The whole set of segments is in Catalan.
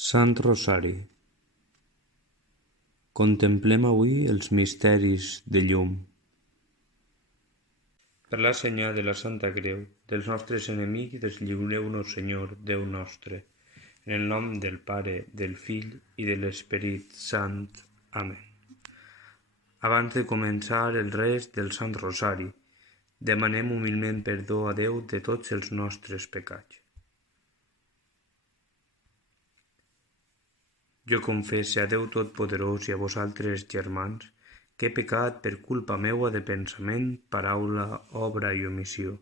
Sant Rosari. Contemplem avui els misteris de llum. Per la senyal de la Santa Creu, dels nostres enemics deslliureu-nos, Senyor, Déu nostre, en el nom del Pare, del Fill i de l'Esperit Sant. Amén. Abans de començar el rest del Sant Rosari, demanem humilment perdó a Déu de tots els nostres pecats. Jo confesse a Déu Totpoderós i a vosaltres, germans, que he pecat per culpa meua de pensament, paraula, obra i omissió.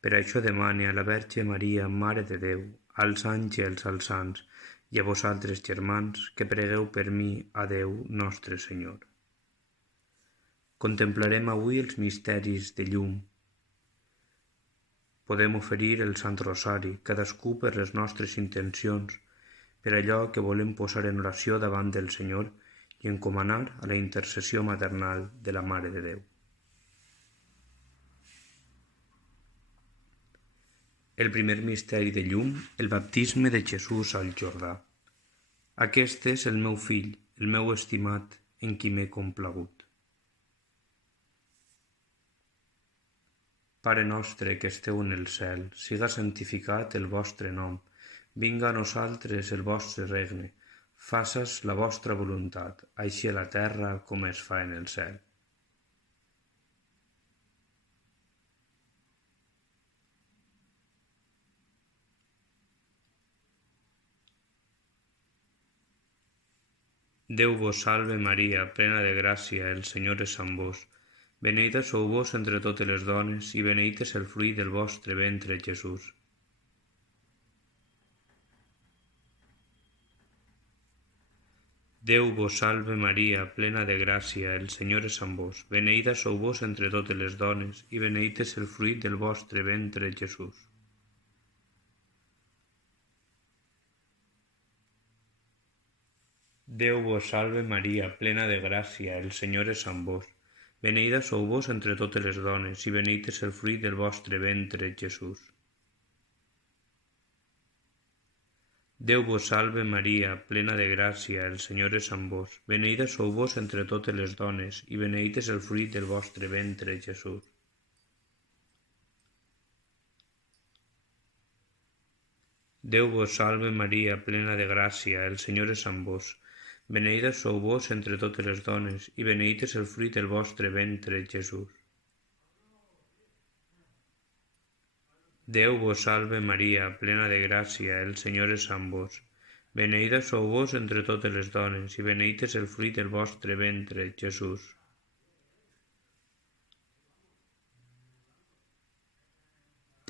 Per això demane a la Verge Maria, Mare de Déu, als àngels, als sants, i a vosaltres, germans, que pregueu per mi a Déu nostre Senyor. Contemplarem avui els misteris de llum. Podem oferir el Sant Rosari, cadascú per les nostres intencions, per allò que volem posar en oració davant del Senyor i encomanar a la intercessió maternal de la Mare de Déu. El primer misteri de llum, el baptisme de Jesús al Jordà. Aquest és el meu fill, el meu estimat, en qui m'he complagut. Pare nostre que esteu en el cel, siga santificat el vostre nom. Vinga a nosaltres el vostre regne, faça's la vostra voluntat, així a la terra com es fa en el cel. Déu vos salve Maria, plena de gràcia, el Senyor és amb vos. Beneïda sou vos entre totes les dones, i beneït és el fruit del vostre ventre, Jesús. Déu vos salve Maria, plena de gràcia, el Senyor és amb vos. Beneïda sou vos entre totes les dones, i beneït és el fruit del vostre ventre, Jesús. Déu vos salve Maria, plena de gràcia, el Senyor és amb vos. Beneïda sou vos entre totes les dones, i beneït és el fruit del vostre ventre, Jesús. Déu vos salve Maria, plena de gràcia, el Senyor és amb vos. Beneïda sou vos entre totes les dones, i beneït és el fruit del vostre ventre, Jesús. Déu vos salve Maria, plena de gràcia, el Senyor és amb vos. Beneïda sou vos entre totes les dones, i beneït és el fruit del vostre ventre, Jesús. Déu vos salve Maria, plena de gràcia, el Senyor és amb vos. Beneïda sou vos entre totes les dones, i beneït és el fruit del vostre ventre, Jesús.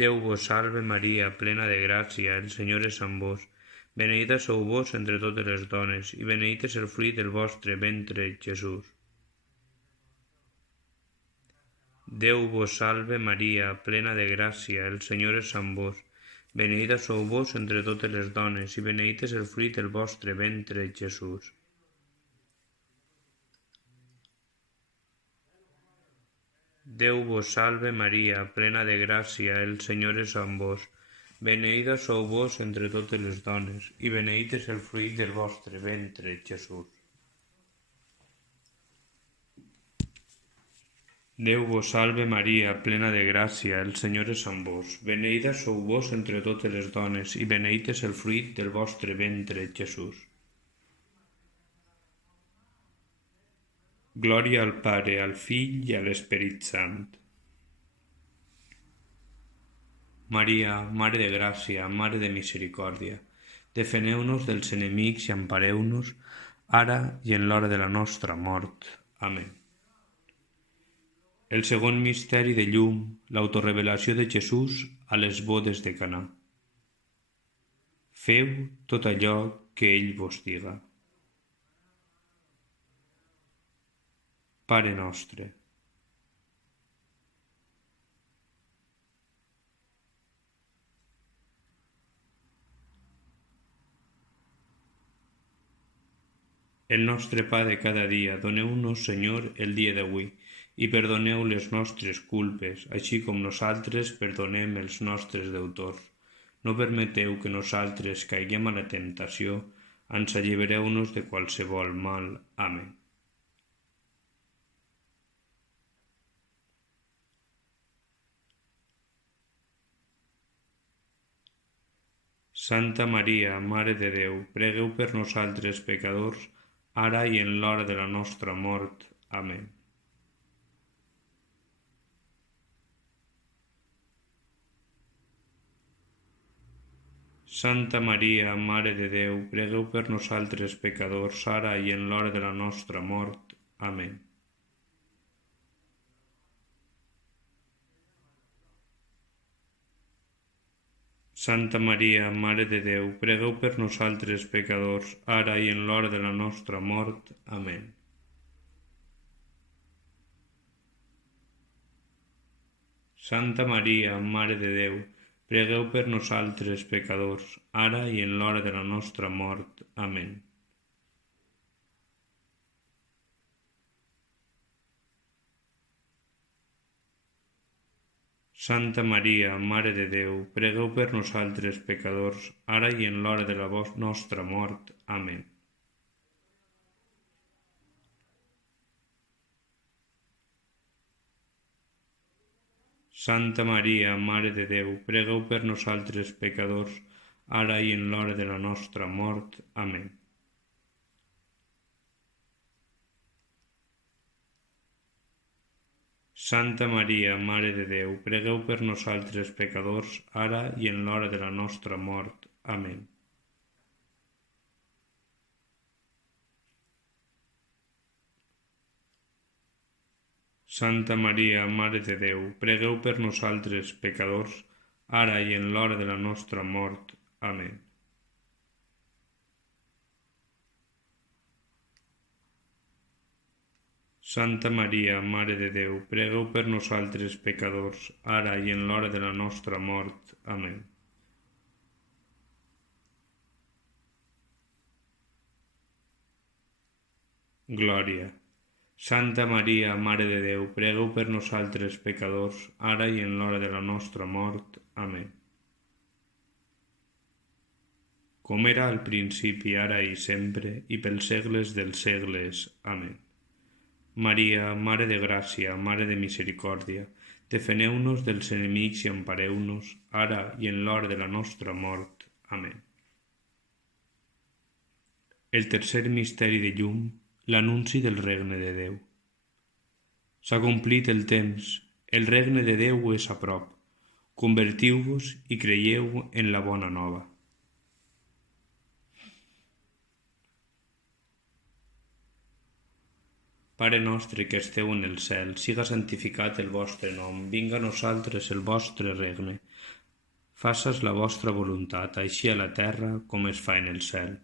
Déu vos salve Maria, plena de gràcia, el Senyor és amb vos. Beneïda sou vos entre totes les dones, i beneït és el fruit del vostre ventre, Jesús. Déu vos salve Maria, plena de gràcia, el Senyor és amb vos. Beneïda sou vos entre totes les dones, i beneït és el fruit del vostre ventre, Jesús. Déu vos salve Maria, plena de gràcia, el Senyor és amb vos. Beneïda sou vos entre totes les dones, i beneït és el fruit del vostre ventre, Jesús. Déu vos salve Maria, plena de gràcia, el Senyor és amb vos. Beneïda sou vos entre totes les dones, i beneït és el fruit del vostre ventre, Jesús. Glòria al Pare, al Fill i a l'Esperit Sant. Maria, Mare de gràcia, Mare de misericòrdia, defeneu-nos dels enemics i empareu-nos, ara i en l'hora de la nostra mort. Amén. El segon misteri de llum, l'autorrevelació de Jesús a les bodes de Caná. Feu tot allò que ell vos diga. Pare nostre. El nostre pa de cada dia, doneu-nos, Senyor, el dia d'avui, i perdoneu les nostres culpes, així com nosaltres perdonem els nostres deutors. No permeteu que nosaltres caiguem a la temptació, ens allibereu-nos de qualsevol mal. Amén. Santa Maria, Mare de Déu, pregueu per nosaltres pecadors, ara i en l'hora de la nostra mort. Amén. Santa Maria, Mare de Déu, pregueu per nosaltres pecadors, ara i en l'hora de la nostra mort. Amén. Santa Maria, Mare de Déu, pregueu per nosaltres pecadors, ara i en l'hora de la nostra mort. Amén. Santa Maria, Mare de Déu, pregueu per nosaltres pecadors, ara i en l'hora de la nostra mort. Amén. Santa Maria, Mare de Déu, pregueu per nosaltres pecadors, ara i en l'hora de la nostra mort. Amén. Santa Maria, Mare de Déu, pregueu per nosaltres pecadors, ara i en l'hora de la nostra mort. Amén. Santa Maria, Mare de Déu, pregueu per nosaltres pecadors, ara i en l'hora de la nostra mort. Amén. Santa Maria, Mare de Déu, pregueu per nosaltres pecadors, ara i en l'hora de la nostra mort. Amén. Santa Maria, Mare de Déu, pregueu per nosaltres pecadors, ara i en l'hora de la nostra mort. Amén. Glòria. Santa Maria, Mare de Déu, pregueu per nosaltres pecadors, ara i en l'hora de la nostra mort. Amén. Com era al principi, ara i sempre, i pels segles dels segles. Amén. Maria, Mare de Gràcia, Mare de Misericòrdia, defeneu-nos dels enemics i empareu-nos, ara i en l'hora de la nostra mort. Amén. El tercer misteri de llum, l'anunci del regne de Déu. S'ha complit el temps, el regne de Déu és a prop. Convertiu-vos i creieu en la bona nova. Pare nostre que esteu en el cel, siga santificat el vostre nom, vinga a nosaltres el vostre regne. Faça's la vostra voluntat, així a la terra com es fa en el cel.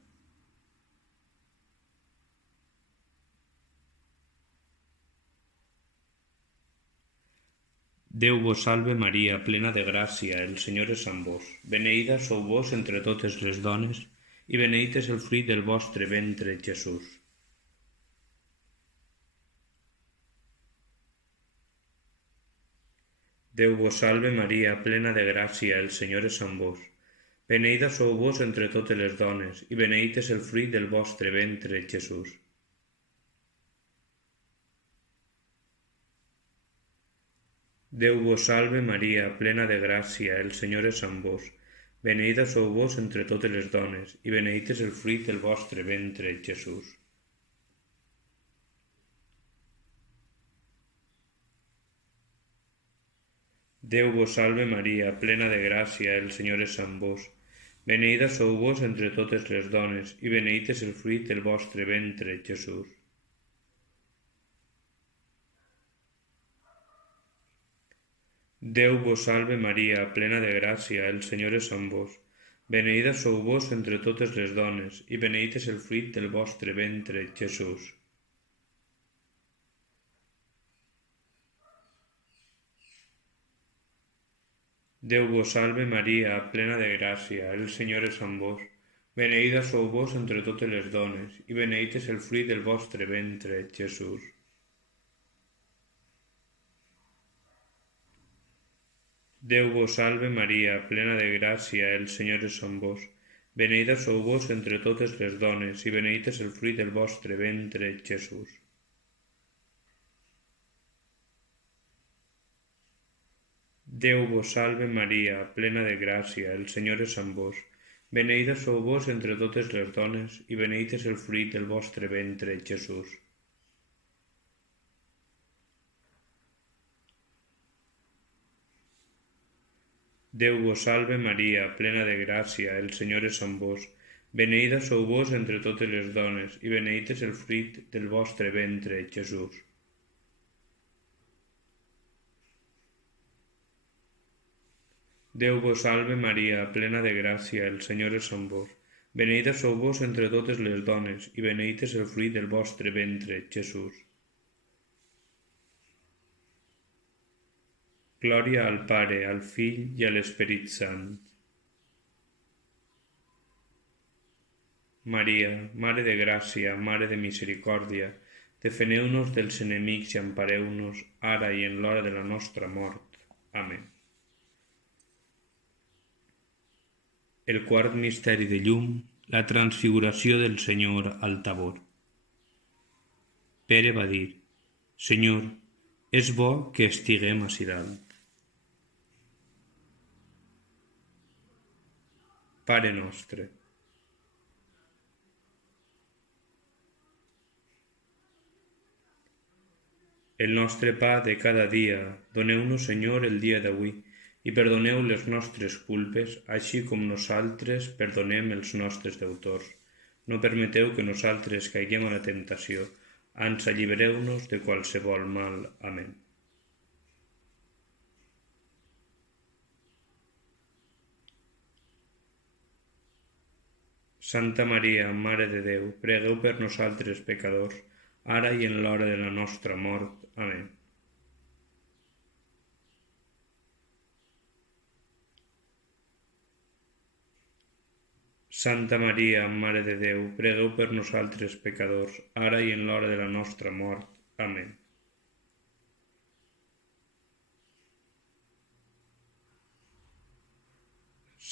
Déu vos salve Maria, plena de gràcia, el Senyor és amb vos. Beneïda sou vos entre totes les dones, i beneït és el fruit del vostre ventre, Jesús. Déu vos salve Maria, plena de gràcia, el Senyor és amb vos. Beneïda sou vos entre totes les dones, i beneït és el fruit del vostre ventre, Jesús. Déu vos salve Maria, plena de gràcia, el Senyor és amb vos. Beneïda sou vos entre totes les dones, i beneït és el fruit del vostre ventre, Jesús. Déu vos salve Maria, plena de gràcia, el Senyor és amb vos. Beneïda sou vos entre totes les dones, i beneït és el fruit del vostre ventre, Jesús. Déu vos salve Maria, plena de gràcia, el Senyor és amb vos. Beneïda sou vos entre totes les dones, i beneït és el fruit del vostre ventre, Jesús. Déu vos salve Maria, plena de gràcia, el Senyor és amb vos. Beneïda sou vos entre totes les dones, i beneït és el fruit del vostre ventre, Jesús. Déu vos salve Maria, plena de gràcia, el Senyor és amb vos. Beneïda sou vos entre totes les dones, i beneït és el fruit del vostre ventre, Jesús. Déu vos salve Maria, plena de gràcia, el Senyor és amb vos. Beneïda sou vos entre totes les dones, i beneït és el fruit del vostre ventre, Jesús. Déu vos salve Maria, plena de gràcia, el Senyor és amb vos. Beneïda sou vos entre totes les dones, i beneït és el fruit del vostre ventre, Jesús. Déu vos salve Maria, plena de gràcia, el Senyor és amb vos. Beneïda sou vos entre totes les dones, i beneït és el fruit del vostre ventre, Jesús. Glòria al Pare, al Fill i a l'Esperit Sant. Maria, Mare de gràcia, Mare de misericòrdia, defeneu-nos dels enemics i empareu-nos, ara i en l'hora de la nostra mort. Amén. El quart misteri de llum, la transfiguració del Senyor al Tabor. Pere va dir: Senyor, és bo que estiguem ací dalt. Pare nostre. El nostre pa de cada dia, doneu-nos, Senyor, el dia d'avui, i perdoneu les nostres culpes, així com nosaltres perdonem els nostres deutors. No permeteu que nosaltres caiguem a la tentació, ans allibereu-nos de qualsevol mal. Amén. Santa Maria, Mare de Déu, pregueu per nosaltres pecadors, ara i en l'hora de la nostra mort. Amén. Santa Maria, Mare de Déu, pregueu per nosaltres pecadors, ara i en l'hora de la nostra mort. Amén.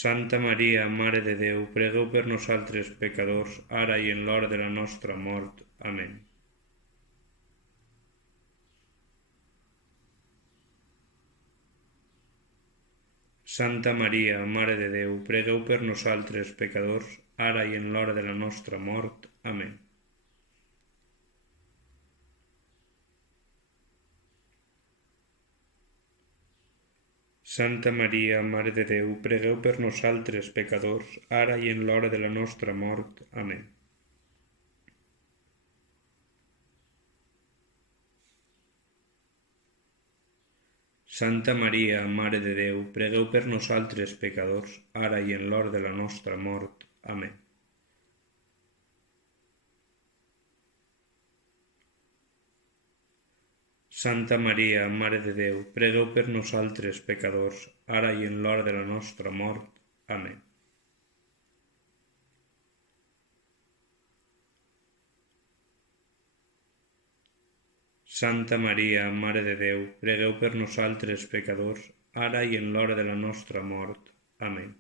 Santa Maria, Mare de Déu, pregueu per nosaltres pecadors, ara i en l'hora de la nostra mort. Amén. Santa Maria, Mare de Déu, pregueu per nosaltres pecadors, ara i en l'hora de la nostra mort. Amén. Santa Maria, Mare de Déu, pregueu per nosaltres pecadors, ara i en l'hora de la nostra mort. Amén. Santa Maria, Mare de Déu, pregueu per nosaltres pecadors, ara i en l'hora de la nostra mort. Amén. Santa Maria, Mare de Déu, pregueu per nosaltres pecadors, ara i en l'hora de la nostra mort. Amén. Santa Maria, Mare de Déu, pregueu per nosaltres pecadors, ara i en l'hora de la nostra mort. Amén.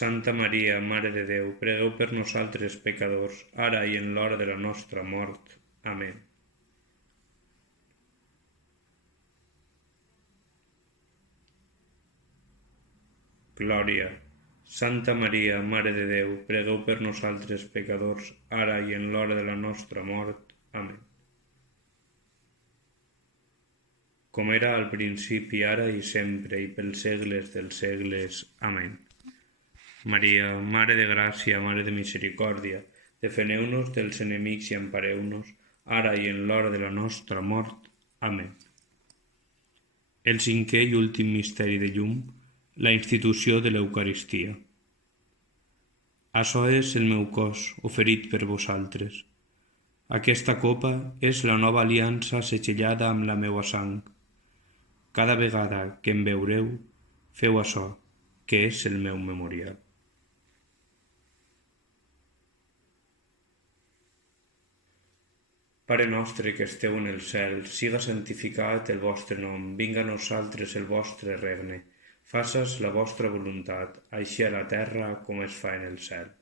Santa Maria, Mare de Déu, pregueu per nosaltres pecadors, ara i en l'hora de la nostra mort. Amén. Glòria. Santa Maria, Mare de Déu, pregueu per nosaltres pecadors, ara i en l'hora de la nostra mort. Amén. Com era al principi, ara i sempre, i pels segles dels segles. Amén. Maria, Mare de gràcia, Mare de misericòrdia, defeneu-nos dels enemics i empareu-nos, ara i en l'hora de la nostra mort. Amén. El cinquè i últim misteri de llum, la institució de l'Eucaristia. Açò és el meu cos, oferit per vosaltres. Aquesta copa és la nova aliança segellada amb la meua sang. Cada vegada que em beureu, feu açò, que és el meu memorial. Pare nostre que esteu en el cel, siga santificat el vostre nom, vinga a nosaltres el vostre regne. Faça's la vostra voluntat, així a la terra com es fa en el cel.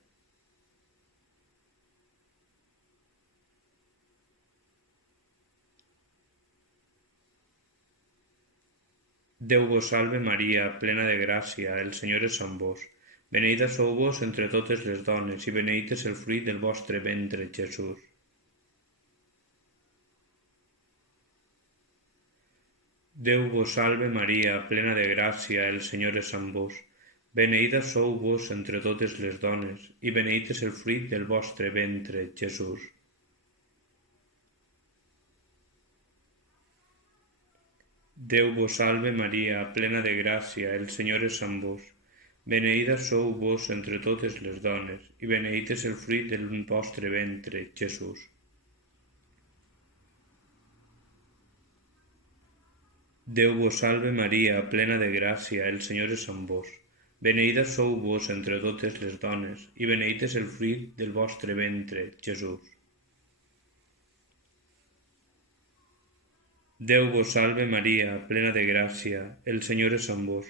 Déu vos salve Maria, plena de gràcia, el Senyor és amb vos. Beneïda sou vos entre totes les dones, i beneït és el fruit del vostre ventre, Jesús. Déu vos salve Maria, plena de gràcia, el Senyor és amb vos. Beneïda sou vos entre totes les dones, i beneït és el fruit del vostre ventre, Jesús. Déu vos salve Maria, plena de gràcia, el Senyor és amb vos. Beneïda sou vos entre totes les dones, i beneït és el fruit del vostre ventre, Jesús. Déu vos salve Maria, plena de gràcia, el Senyor és amb vos. Beneïda sou vos entre totes les dones, i beneït és el fruit del vostre ventre, Jesús. Déu vos salve Maria, plena de gràcia, el Senyor és amb vos.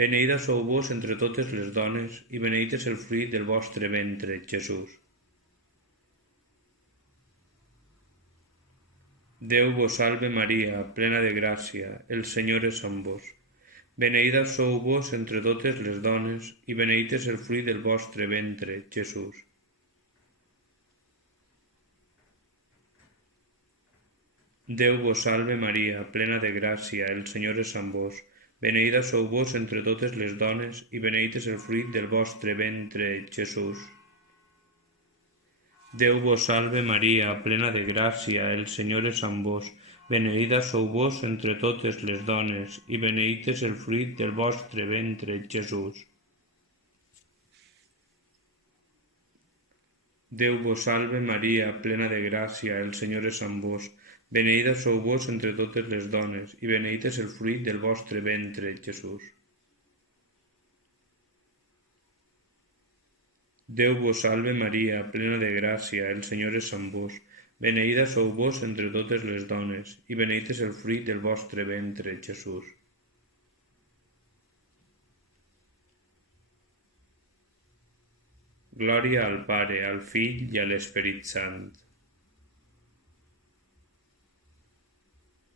Beneïda sou vos entre totes les dones, i beneït és el fruit del vostre ventre, Jesús. Déu vos salve Maria, plena de gràcia, el Senyor és amb vos. Beneïda sou vos entre totes les dones, i beneït és el fruit del vostre ventre, Jesús. Déu vos salve Maria, plena de gràcia, el Senyor és amb vos. Beneïda sou vos entre totes les dones, i beneït és el fruit del vostre ventre, Jesús. Déu vos salve Maria, plena de gràcia, el Senyor és amb vos. Beneïda sou vos entre totes les dones, i beneït és el fruit del vostre ventre, Jesús. Déu vos salve Maria, plena de gràcia, el Senyor és amb vos. Beneïda sou vos entre totes les dones, i beneït és el fruit del vostre ventre, Jesús. Déu vos salve Maria, plena de gràcia, el Senyor és amb vos. Beneïda sou vos entre totes les dones, i beneït és el fruit del vostre ventre, Jesús. Glòria al Pare, al Fill i a l'Esperit Sant.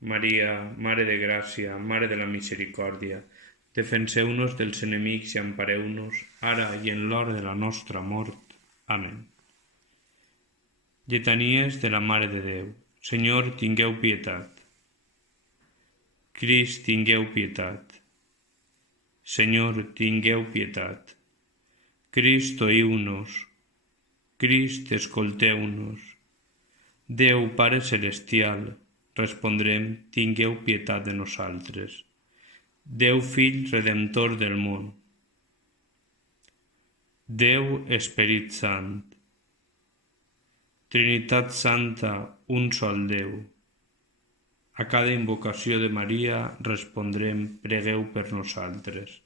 Maria, Mare de Gràcia, Mare de la Misericòrdia, defenseu-nos dels enemics i empareu-nos, ara i en l'hora de la nostra mort. Amén. Lletanies de la Mare de Déu. Senyor, tingueu pietat. Crist, tingueu pietat. Senyor, tingueu pietat. Crist, oïu-nos. Crist, escolteu-nos. Déu, Pare Celestial, respondrem, tingueu pietat de nosaltres. Déu Fill Redemptor del món. Déu Esperit Sant. Trinitat Santa, un sol Déu. A cada invocació de Maria respondrem, pregueu per nosaltres.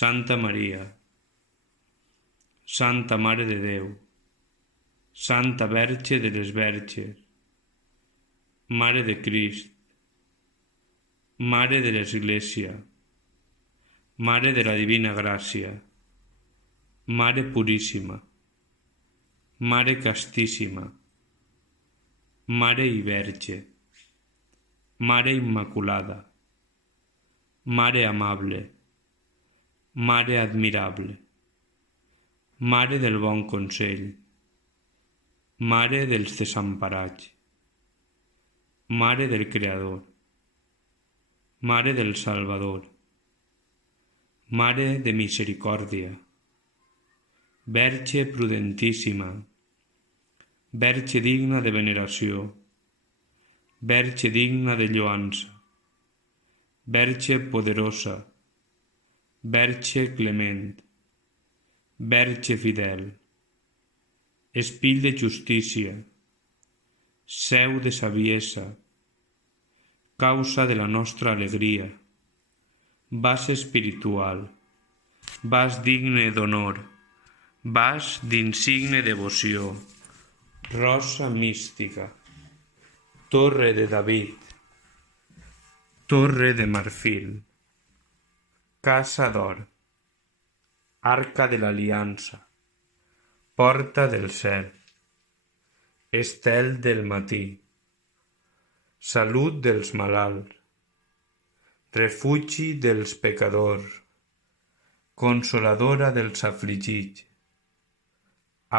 Santa Maria, Santa Mare de Déu, Santa Verge de les Verges, Mare de Crist, Mare de l'Església, Mare de la Divina Gràcia, Mare Puríssima, Mare Castíssima, Mare i Verge, Mare Immaculada, Mare Amable, Mare Admirable, Mare del Bon Consell, Mare dels Desemparats, Mare del Creador, Mare del Salvador, Mare de Misericòrdia, Verge prudentíssima, Verge digna de veneració, Verge digna de lloança, Verge poderosa, Verge clement, Verge fidel, Espill de justícia, seu de saviesa, causa de la nostra alegria, vas espiritual, vas digne d'honor, vas d'insigne devoció, rosa mística, Torre de David, torre de marfil, casa d'or, arca de l'aliança, porta del cel, estel del matí, salut dels malalts, refugi dels pecadors, consoladora dels afligits,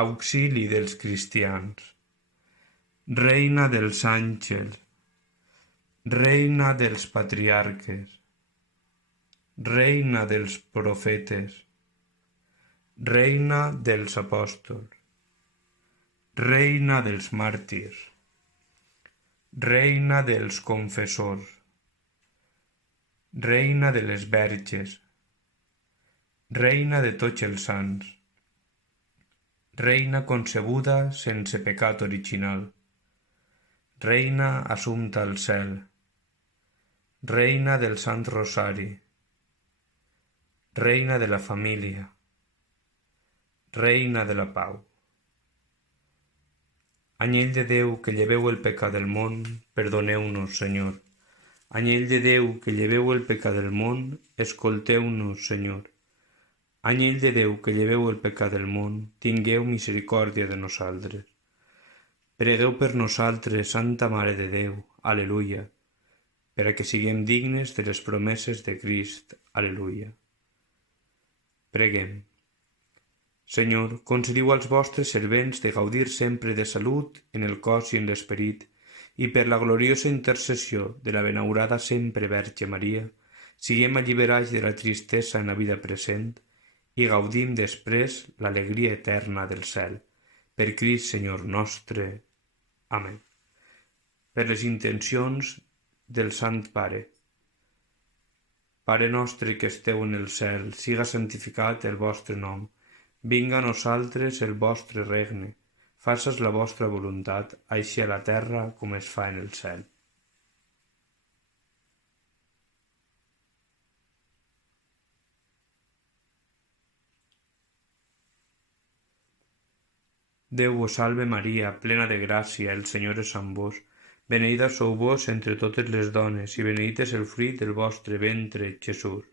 auxili dels cristians, reina dels àngels, reina dels patriarques, reina dels profetes, reina dels apòstols, reina dels màrtirs, reina dels confessors, reina de les verges, reina de tots els sants, reina concebuda sense pecat original, reina assumpta al cel, reina del Sant Rosari, reina de la família, reina de la pau. Anyell de Déu que lleveu el pecat del món, perdoneu-nos, Senyor. Anyell de Déu que lleveu el pecat del món, escolteu-nos, Senyor. Anyell de Déu que lleveu el pecat del món, tingueu misericòrdia de nosaltres. Pregueu per nosaltres, Santa Mare de Déu, Aleluia, per a que siguem dignes de les promeses de Crist, Aleluia. Preguem. Senyor, concediu als vostres servents de gaudir sempre de salut en el cos i en l'esperit, i per la gloriosa intercessió de la benaurada sempre Verge Maria, siguem alliberats de la tristesa en la vida present i gaudim després l'alegria eterna del cel. Per Crist, Senyor nostre. Amén. Per les intencions del Sant Pare. Pare nostre que esteu en el cel, siga santificat el vostre nom. Vinga a nosaltres el vostre regne. Faça's la vostra voluntat, així a la terra com es fa en el cel. Déu vos salve Maria, plena de gràcia, el Senyor és amb vos. Beneïda sou vos entre totes les dones, i beneït és el fruit del vostre ventre, Jesús.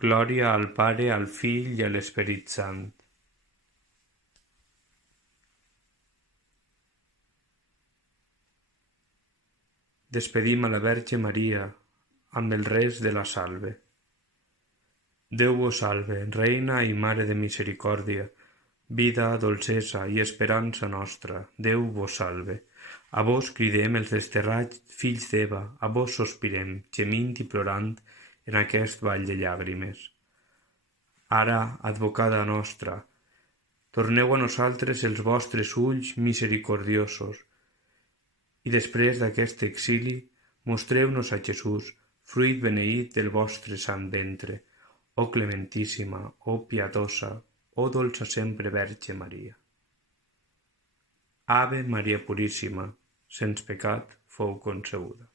Glòria al Pare, al Fill i a l'Esperit Sant. Despedim a la Verge Maria amb el res de la salve. Déu vos salve, Reina i Mare de misericòrdia, vida, dolcesa i esperança nostra. Déu vos salve. A vos cridem els desterrats fills d'Eva, a vos sospirem, gemint i plorant en aquest vall de llàgrimes. Ara, advocada nostra, torneu a nosaltres els vostres ulls misericordiosos, i després d'aquest exili mostreu-nos a Jesús, fruit beneït del vostre sant ventre. Oh clementíssima, oh piadosa, oh dolça sempre Verge Maria. Ave Maria Puríssima, sens pecat fou concebuda.